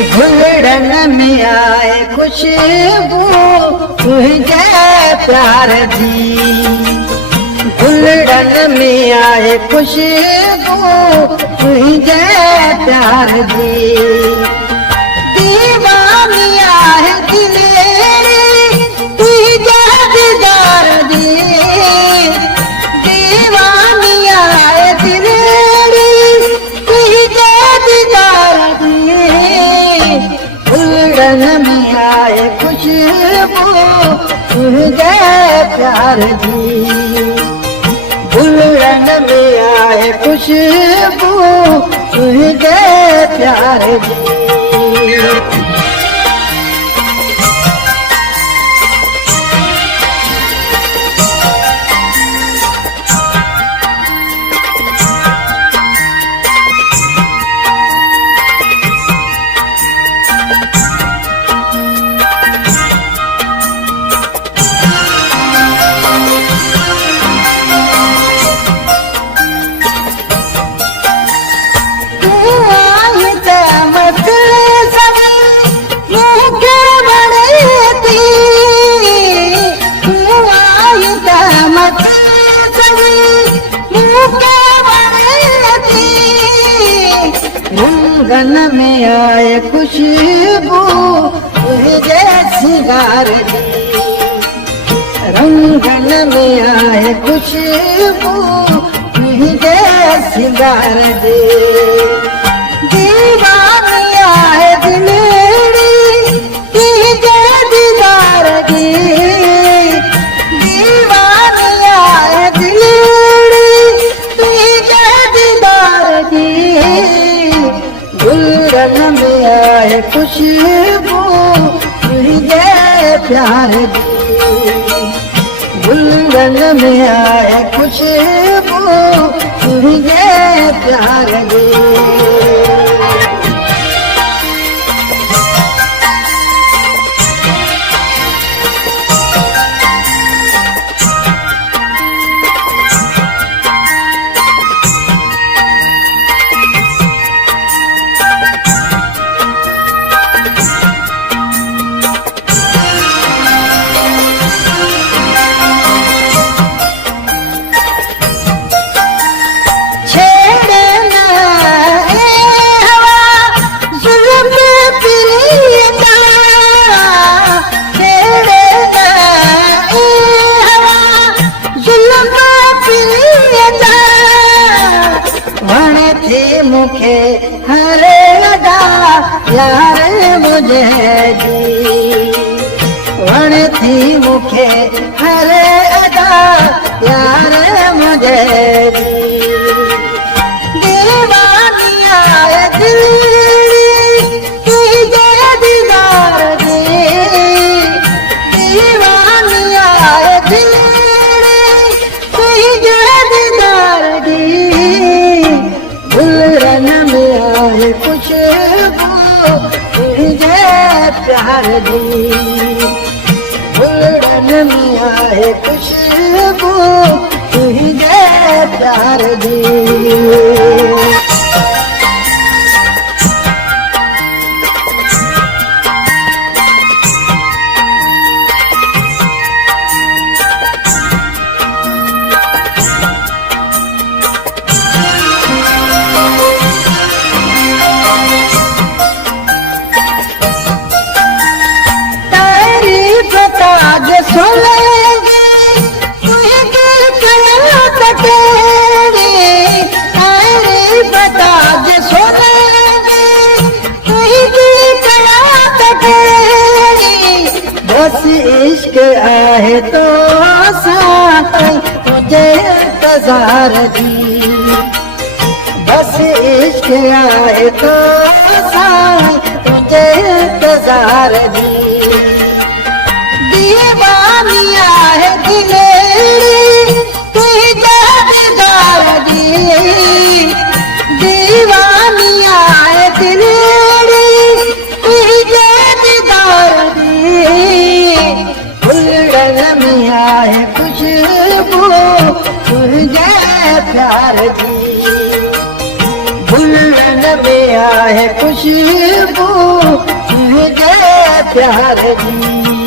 घुलड़न में आए खुशबू तुझे प्यार दी, घुलड़न में आए खुशबू तुझे प्यार दी। दीवानिया है दिलेरी तुझे दीदार दी, दीवानिया है दिलेरी तुझे दीदार दी। घुलड़न में आए खुशबू तुझे प्यार दी, घुलड़न में आए खुशबू तुझे प्यार दी। रंगन में आए खुशबू तुझे सिंगार दी, रंगन में आए खुशबू तुझे सिंगार दी। दीवानिया है दिलेरी तुझे दीदार दी, दीवानिया है दिलेरी तुझे दीदार दी। घुलड़न में आए खुशबू तुझे प्यार दी, घुलड़न में आए खुशबू तुझे प्यार दी। मुखे हरे लगा यार मुझे जी, वण थी मुखे हरे लगा यार मुझे जी। दीवानिया है दिलेरी तुझे दीदार दी, दीवानिया है दिलेरी तुझे दीदार दी। घुलड़न में आए खुशबू तुझे प्यार दी, घुलड़न में आए खुशबू तुझे प्यार दी। बस इश्क आए तो साथ तुझे इंतजार दी, बस इश्क आए तो साथ तुझे इंतजार दी। दीवानिया है दिलेरी तुझे दीदार दी, दीवानिया है दिलेरी तुझे दीदार दी। घुलड़न में आए खुशबू तुझे प्यार दी, घुलड़न में आए खुशबू प्यार दी।